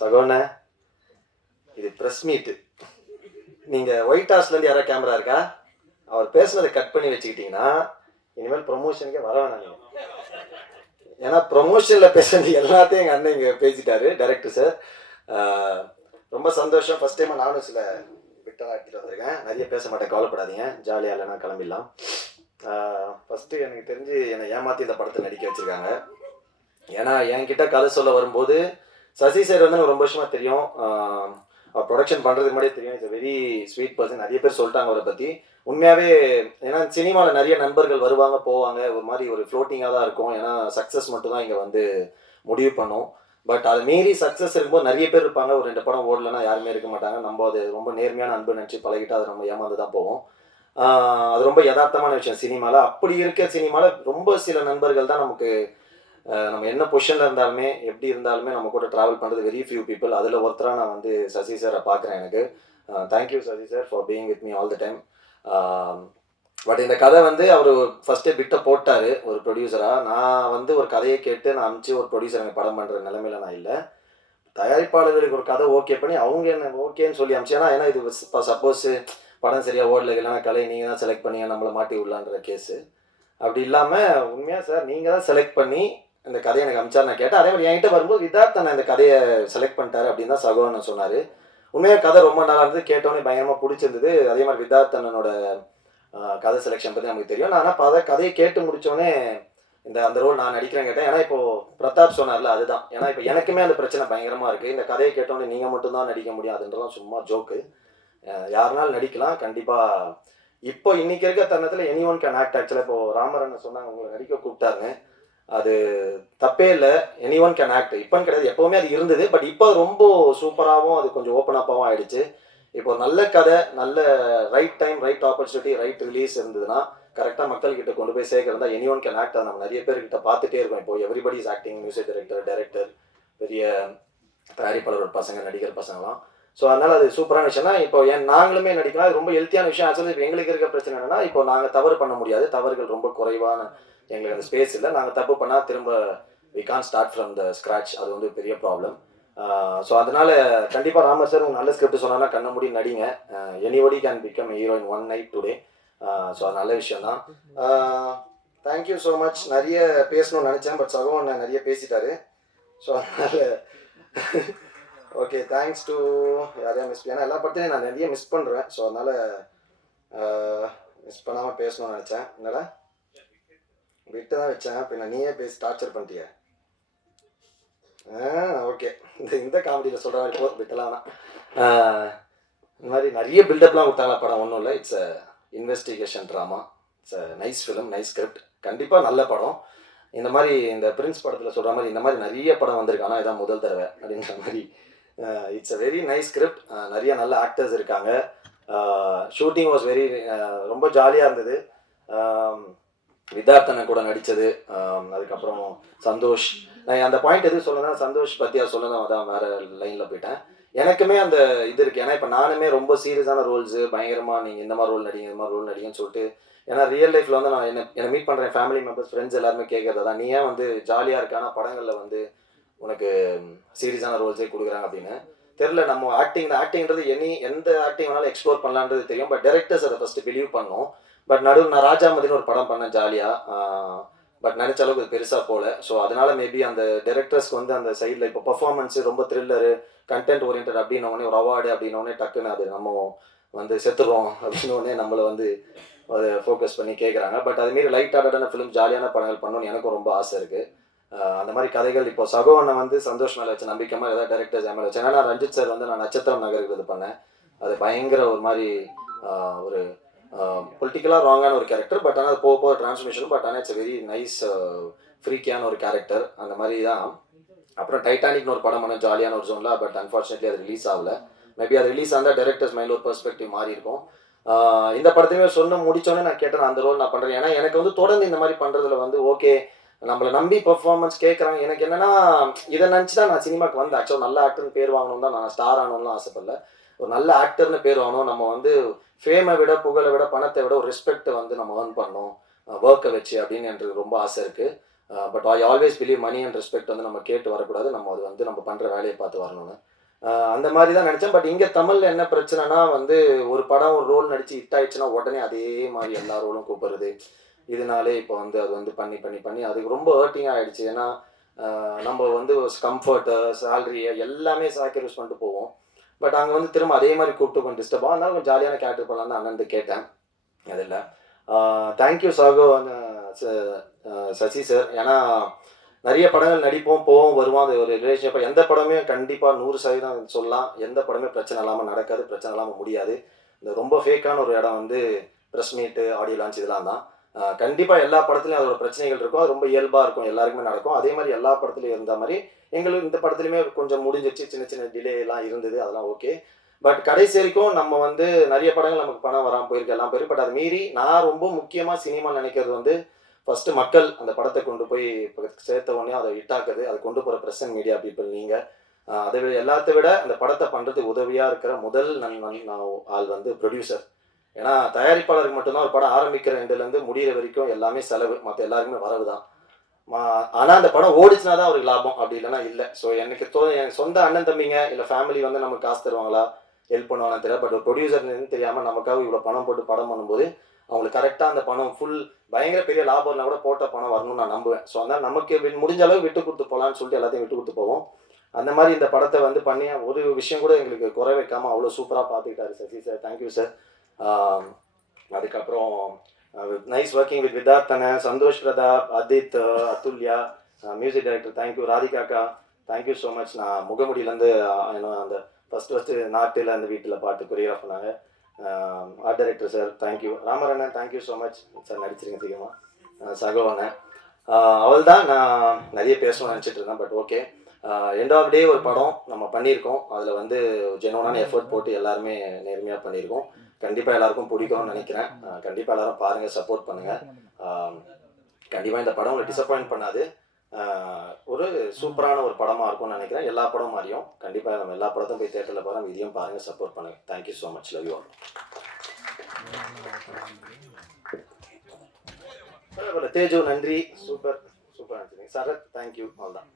சகோண்ண, இது ப்ரெஸ் மீட்டு. நீங்கள் ஒயிட் ஹவுஸ்லேருந்து யாராவது கேமரா இருக்கா? அவர் பேசுனதை கட் பண்ணி வச்சுக்கிட்டீங்கன்னா இனிமேல் ப்ரொமோஷனுக்கே வர வேணாம் நீங்கள். ஏன்னா ப்ரொமோஷனில் பேசுறது எல்லாத்தையும் எங்கள் அண்ணன் இங்கே பேசிட்டாரு, டைரக்டர் சார். ரொம்ப சந்தோஷம். ஃபஸ்ட் டைமாக நானும் சில பிட்டெல்லாம் எடுத்துகிட்டு வந்திருக்கேன். நிறைய பேச மாட்டேன், கவலைப்படாதீங்க. ஜாலியாக இல்லைனா கிளம்பிடலாம். ஃபஸ்ட்டு எனக்கு தெரிஞ்சு என்னை ஏமாற்றி இந்த படத்தை நடிக்க வச்சுருக்காங்க. ஏன்னா என்கிட்ட கதை சொல்ல வரும்போது சசி சார் வந்து எனக்கு ரொம்ப வருஷமாக தெரியும். அவர் ப்ரொடக்ஷன் பண்ணுறதுக்கு முன்னாடியே தெரியும். It's very sweet person. நிறைய பேர் சொல்லிட்டாங்க அவரை பற்றி. உண்மையாகவே ஏன்னா சினிமாவில் நிறைய நண்பர்கள் வருவாங்க போவாங்க, ஒரு மாதிரி ஒரு ஃப்ளோட்டிங்காக தான் இருக்கும். ஏன்னா சக்ஸஸ் மட்டும் தான் இங்கே வந்து முடிவு பண்ணும். பட் அதை மீறி சக்ஸஸ் இருக்கும்போது நிறைய பேர் இருப்பாங்க. ஒரு 2 படம் ஓடலைன்னா யாருமே இருக்க மாட்டாங்க. நம்ம அது ரொம்ப நேர்மையான அன்பு நினச்சி பழகிட்டு அதை நம்ம ஏமாந்து தான் போவோம். அது ரொம்ப யதார்த்தமான விஷயம் சினிமாவில். அப்படி இருக்க சினிமாவில் ரொம்ப சில நண்பர்கள் தான் நமக்கு நம்ம என்ன பொசிஷனில் இருந்தாலுமே எப்படி இருந்தாலுமே நம்ம கூட ட்ராவல் பண்ணுறது வெரி ஃபியூ பீப்புள். அதில் ஒருத்தராக நான் வந்து சசி சாரை பார்க்குறேன். எனக்கு thank you Sasi sir for being with me all the time. But இந்த கதை வந்து அவர் ஃபஸ்ட்டே பிட்டை போட்டார் ஒரு ப்ரொடியூசராக. நான் வந்து ஒரு கதையை கேட்டு நான் அனுப்பிச்சு ஒரு ப்ரொடியூசர் எனக்கு படம் பண்ணுற நிலைமையில நான் இல்லை. தயாரிப்பாளர்களுக்கு ஒரு கதை ஓகே பண்ணி அவங்க என்ன ஓகேன்னு சொல்லி அனுப்பிச்சு. ஏன்னா இது சப்போஸ் படம் சரியாக ஓடல இல்லைன்னா கலை நீங்கள் தான் செலக்ட் பண்ணி நம்மளை மாட்டி விடலான்ற கேஸு. அப்படி இல்லாமல் உண்மையாக சார் நீங்கள் தான் செலக்ட் பண்ணி இந்த கதையை எனக்கு அனுப்பிச்சார். நான் கேட்டேன். அதே மாதிரி என்கிட்ட வரும்போது விதார்த்தன் இந்த கதையை செலக்ட் பண்ணிட்டாரு அப்படின்னு தான் சகோன்னு சொன்னார். உண்மையாக கதை ரொம்ப நல்லா இருந்தது. கேட்டோன்னே பயங்கரமாக பிடிச்சிருந்தது. அதே மாதிரி விதார்த்தனோட கதை செலெக்ஷன் பற்றி நமக்கு தெரியும். நான் ஆனால் கதையை கேட்டு முடித்தோடனே அந்த ரோல் நான் நடிக்கிறேன் கேட்டேன். ஏன்னா இப்போது பிரதாப் சொன்னார்ல, அதுதான். ஏன்னா இப்போ எனக்குமே அந்த பிரச்சனை பயங்கரமாக இருக்குது. இந்த கதையை கேட்டோன்னே நீங்கள் மட்டும்தான் நடிக்க முடியும் அதுன்றதான் சும்மா ஜோக்கு. யாருனாலும் நடிக்கலாம் கண்டிப்பாக. இப்போ இன்றைக்கி இருக்க தருணத்தில் எனி ஒன் கேன் ஆக்ட். ஆக்சுவலாக இப்போது ராமரன் சொன்னாங்க உங்களை நடிக்க கூப்பிட்டாருங்க. அது தப்பே இல்லை. Any one can act. இப்போன்னு கிடையாது, எப்போவுமே அது இருந்தது. பட் இப்போ ரொம்ப சூப்பராகவும் அது கொஞ்சம் ஓப்பன் அப்பாகவும் ஆகிடுச்சு. இப்போ நல்ல கதை, நல்ல right time, right opportunity, right release இருந்ததுன்னா கரெக்டாக மக்கள்கிட்ட கொண்டு போய் சேர்க்கறதா எனி ஒன் கேன் ஆக்ட். நம்ம நிறைய பேர்கிட்ட பார்த்துட்டே இருக்கோம். இப்போ everybody is acting, music director, பெரிய தயாரிப்பாளர் பசங்க, நடிகர் பசங்களாம். ஸோ அதனால் அது சூப்பரான விஷயம் தான். இப்போ நாங்களுமே நடிக்கலாம். அது ரொம்ப ஹெல்த்தியான விஷயம். ஆக்சுவலி இப்போ எங்களுக்கு இருக்க பிரச்சனை என்னென்னா, இப்போ நாங்கள் தவறு பண்ண முடியாது. தவறுகள் ரொம்ப குறைவான, எங்களுக்கு அந்த ஸ்பேஸ் இல்லை. நாங்கள் தப்பு பண்ணால் திரும்ப we can start from the scratch. அது வந்து பெரிய ப்ராப்ளம். ஸோ அதனால் கண்டிப்பாக ராமர் சார் உங்கள் நல்ல ஸ்கிரிப்ட் சொன்னாலும் கண்ண மூடி நடிங்க. Anybody can become heroine one night today. So அது நல்ல விஷயம் தான். Thank you so much. நிறைய பேசணும்னு நினச்சேன், பட் சகோன் நிறைய பேசிட்டாரு. ஸோ அதனால் ஓகே, தேங்க்ஸ் டு யாரையா மிஸ். ஏன்னா எல்லா படத்தையும் நான் நிறைய மிஸ் பண்ணுறேன். ஸோ அதனால் மிஸ் பண்ணாமல் பேசணும்னு நினச்சேன். என்னடா விட்டு தான் வச்சேன். பின்ன நீயே பேசி டார்ச்சர் பண்ணிட்டிய. ஓகே, இந்த காமெடியில் சொல்கிற மாதிரி போ விட்டலாம். இந்த மாதிரி நிறைய பில்டப்லாம் கொடுத்தாங்களா படம். ஒன்றும் இல்லை, it's a investigation drama. It's a nice film, nice script. கண்டிப்பாக நல்ல படம். இந்த மாதிரி இந்த பிரின்ஸ் படத்தில் சொல்கிற மாதிரி இந்த மாதிரி நிறைய படம் வந்திருக்கு. ஆனால் இதான் முதல் தடவை அப்படின்ற மாதிரி. It's a very nice script. நிறைய நல்ல ஆக்டர்ஸ் இருக்காங்க. ஷூட்டிங் வாஸ் வெரி ரொம்ப ஜாலியாக இருந்தது. விதார்த்தனை கூட நடித்தது. அதுக்கப்புறம் சந்தோஷ். நான் அந்த பாயிண்ட் எதுவும் சொல்லணும், சந்தோஷ் பற்றியா சொல்லணும், அதான் வேறு லைனில் போயிட்டேன். எனக்குமே அந்த இது இருக்குது. ஏன்னா இப்போ நானுமே ரொம்ப சீரியஸான ரோல்ஸு பயங்கரமாக நீங்கள் இந்த மாதிரி ரோல் நடிங்க, இந்த மாதிரி ரோல் நடிங்கன்னு சொல்லிட்டு. ஏன்னா ரியல் லைஃப்பில் வந்து நான் என்னை மீட் பண்ணுறேன் ஃபேமிலி மெம்பர்ஸ், ஃப்ரெண்ட்ஸ் எல்லாருமே கேட்குறது தான், நீ ஏன் வந்து ஜாலியாக இருக்கானா படங்களில் வந்து உனக்கு சீரியஸான ரோல்ஸே கொடுக்குறாங்க அப்படின்னு. தெரில, நம்ம ஆக்டிங்கிறது எந்த ஆக்டிங் வேணாலும் எக்ஸ்ப்ளோர் பண்ணலான்றது தெரியும். பட் டைரக்டர்ஸ் அதை ஃபஸ்ட்டு பிலீவ் பண்ணணும். பட் நான் ராஜாமதினு ஒரு படம் பண்ணேன் ஜாலியாக. பட் நினச்ச அளவுக்கு அது பெருசாக போகல. ஸோ அதனால் மேபி அந்த டைரக்டர்ஸ்க்கு வந்து அந்த சைடில் இப்போ பர்ஃபார்மன்ஸு ரொம்ப த்ரில்லரு, கண்டென்ட் ஓரியன்ட் அப்படின்னோடனே ஒரு அவார்டு அப்படின்னோடனே டக்குன்னு அது நம்ம வந்து செத்துடுறோம் அப்படின்னோடனே நம்மளை வந்து அதை ஃபோக்கஸ் பண்ணி கேட்குறாங்க. பட் அதுமாரி லைட் ஹார்ட்டடான ஃபிலிம், ஜாலியான படங்கள் பண்ணணும்னு எனக்கும் ரொம்ப ஆசை இருக்குது. அந்த மாதிரி கதைகள் இப்போ சகோனை வந்து சந்தோஷ் மேலே வச்ச நம்பிக்கைமாக ஏதாவது டேரக்டர்ஸ் மேலே வச்சேன். ஏன்னா ரஞ்சித் சார் வந்து நான் நட்சத்திரம் நகருக்கு இது பண்ணேன். அது பயங்கர ஒரு மாதிரி ஒரு பொலிட்டிக்கலாக ராங்கான ஒரு கேரக்டர். பட் ஆனால் அது போக ட்ரான்ஸ்ஃபர்மேஷன். பட் ஆனால் இட்ஸ் வெரி நைஸ் ஃப்ரீக்கியான ஒரு கேரக்டர். அந்த மாதிரி தான். அப்புறம் டைட்டானிக்னு ஒரு படம் பண்ண ஜாலியான ஒரு ஜோனில். பட் அன்ஃபார்ச்சுனேட்லி அது ரிலீஸ் ஆகலை. மேபி அது ரிலீஸ் ஆந்தால் டேரக்டர்ஸ் மைண்டில் ஒரு பெர்ஸ்பெக்டிவ் மாறி இருக்கும். இந்த படத்தையுமே முடித்தோடனே நான் கேட்டேன் அந்த ரோல் நான் பண்ணுறேன். ஏன்னா எனக்கு வந்து தொடர்ந்து இந்த மாதிரி பண்ணுறதுல வந்து ஓகே, நம்மளை நம்பி பெர்ஃபார்மன்ஸ் கேட்குறாங்க. எனக்கு என்னென்னா இதை நினச்சி தான் நான் சினிமாவுக்கு வந்தேன். ஆக்சுவலாக நல்ல ஆக்டர்னு பேர் வாங்கணும் தான், நான் ஸ்டார் ஆகணும்லாம் ஆசைப்படல. ஒரு நல்ல ஆக்டர்னு பேர் வாங்கணும். நம்ம வந்து ஃபேமை விட, புகழை விட, பணத்தை விட ஒரு ரெஸ்பெக்டை வந்து நம்ம ஏர்ன் பண்ணணும் ஒர்க்கை வச்சு அப்படின்னு எனக்கு ரொம்ப ஆசை இருக்குது. But I always believe money and respect வந்து நம்ம கேட்டு வரக்கூடாது, நம்ம அது வந்து நம்ம பண்ணுற வேலையை பார்த்து வரணும்னு. அந்த மாதிரி தான் நினச்சேன். பட் இங்கே தமிழில் என்ன பிரச்சனைனா வந்து ஒரு படம் ஒரு ரோல் நடித்து ஹிட் ஆயிடுச்சுன்னா உடனே அதே மாதிரி எல்லா ரோலும் கூப்பிடுறது, இதனாலே இப்போ வந்து அது வந்து பண்ணி பண்ணி பண்ணி அதுக்கு ரொம்ப ஹர்ட்டிங்காக ஆகிடுச்சு. ஏன்னா நம்ம வந்து கம்ஃபர்ட்டு சேலரி எல்லாமே சாக்ரிஃபைஸ் பண்ணிட்டு போவோம். பட் அங்கே வந்து திரும்ப அதே மாதிரி கூப்பிட்டு கொஞ்சம் டிஸ்டர்பாக இருந்தாலும் கொஞ்சம் ஜாலியான கேரக்டர் பண்ணலாம் தான் அண்ணன் கேட்டேன். அதில் தேங்க்யூ சாகோ சசி சார். ஏன்னா நிறைய படங்கள் நடிப்போம், போவோம், வருவோம். அது ஒரு ரிலேஷன்ஷிப். எந்த படமே கண்டிப்பாக 100% சொல்லலாம், எந்த படமே பிரச்சனை இல்லாமல் நடக்காது, பிரச்சனை இல்லாமல் முடியாது. இந்த ரொம்ப ஃபேக்கான ஒரு இடம் வந்து ப்ரெஸ் மீட்டு, ஆடியோ லான்ச் இதெல்லாம் தான். கண்டிப்பாக எல்லா படத்துலையும் அதோட பிரச்சனைகள் இருக்கும், அது ரொம்ப இயல்பாக இருக்கும், எல்லாருக்குமே நடக்கும். அதே மாதிரி எல்லா படத்துலையும் இருந்த மாதிரி எங்களுக்கு இந்த படத்துலையுமே கொஞ்சம் முடிஞ்சிச்சு, சின்ன சின்ன டிலே எல்லாம் இருந்தது, அதெல்லாம் ஓகே. பட் கடைசி வரைக்கும் நம்ம வந்து நிறைய படங்கள் நமக்கு பணம் வராமல் போயிருக்கு, எல்லாம் போயிருக்கு. பட் அது மீறி நான் ரொம்ப முக்கியமாக சினிமா நினைக்கிறது வந்து ஃபஸ்ட்டு மக்கள் அந்த படத்தை கொண்டு போய் சேர்த்த உடனே அதை ஹிட்டாக்குது, அதை கொண்டு போகிற ப்ரெஸ் அண்ட் மீடியா பீப்புள் நீங்கள். அதை விட எல்லாத்த விட அந்த படத்தை பண்ணுறதுக்கு உதவியாக இருக்கிற முதல் ஆள் வந்து ப்ரொடியூசர். ஏன்னா தயாரிப்பாளருக்கு மட்டும்தான் ஒரு படம் ஆரம்பிக்கிற எண்டுலேருந்து முடிகிற வரைக்கும் எல்லாமே செலவு, மற்ற எல்லாருக்குமே வரவு தான். ஆனால் அந்த படம் ஓடிச்சுனா தான் அவருக்கு லாபம், அப்படி இல்லைனா இல்லை. ஸோ எனக்கு என் சொந்த அண்ணன் தம்பிங்க இல்லை ஃபேமிலி வந்து நமக்கு காசு தருவாங்களா, ஹெல்ப் பண்ணுவாங்கன்னு தெரியல. பட் ஒரு ப்ரொடியூசர்னு தெரியாமல் நமக்காக இவ்வளோ பணம் போட்டு படம் பண்ணும்போது அவங்களுக்கு கரெக்டாக அந்த பணம் ஃபுல் பயங்கர பெரிய லாபம் இருந்தால் கூட போட்ட பணம் வரணும்னு நான் நம்புவேன். ஸோ அதனால் நமக்கு முடிஞ்ச அளவு விட்டு கொடுத்து போகலான்னு சொல்லிட்டு எல்லாத்தையும் விட்டு கொடுத்து போவோம். அந்த மாதிரி இந்த படத்தை வந்து பண்ணி ஒரு விஷயம் கூட எங்களுக்கு குறை வைக்காமல் அவ்வளோ சூப்பராக பார்த்துக்கிட்டாரு சசி சார். Thank you sir. அதுக்கப்புறம் நைஸ் ஒர்க்கிங் வித் விதார்த்தனை, Santhosh Prathap, Adith, Athulya, music director thank you, ராதிகாக்கா தேங்க்யூ ஸோ மச். நான் முகமுடியிலேருந்து அந்த ஃபஸ்ட்டு நாட்டில் அந்த வீட்டில் பாட்டு கொரியோகிராஃப் பண்ணாங்க. Art director sir thank you. ராமரண்ணன் தேங்க்யூ ஸோ மச் சார், நடிச்சிருங்க சீக்கிரமாக. சகோவண்ணன் அவள் தான். நான் நிறைய பேசணும்னு நினச்சிட்டு இருந்தேன், பட் ஓகே. எண்ட் ஆஃப் டே ஒரு படம் நம்ம பண்ணியிருக்கோம், அதில் வந்து ஜெனுவனான எஃபர்ட் போட்டு எல்லாருமே நேர்மையாக பண்ணியிருக்கோம். கண்டிப்பாக எல்லாருக்கும் பிடிக்கும்னு நினைக்கிறேன். கண்டிப்பாக எல்லாரும் பாருங்கள், சப்போர்ட் பண்ணுங்கள். கண்டிப்பாக இந்த படம் உங்களை டிசப்பாயிண்ட் பண்ணாது, ஒரு சூப்பரான ஒரு படமாக இருக்கும்னு நினைக்கிறேன். எல்லா படம் மாதிரியும் கண்டிப்பாக நம்ம எல்லா படத்தையும் போய் தேட்டரில் பாருங்கள், இதையும் பாருங்கள், சப்போர்ட் பண்ணுங்கள். Thank you so much. Love you all. Teju நன்றி, சூப்பர் சூப்பராக இருந்துச்சு. சரத் தேங்க்யூ, அவ்வளோதான்.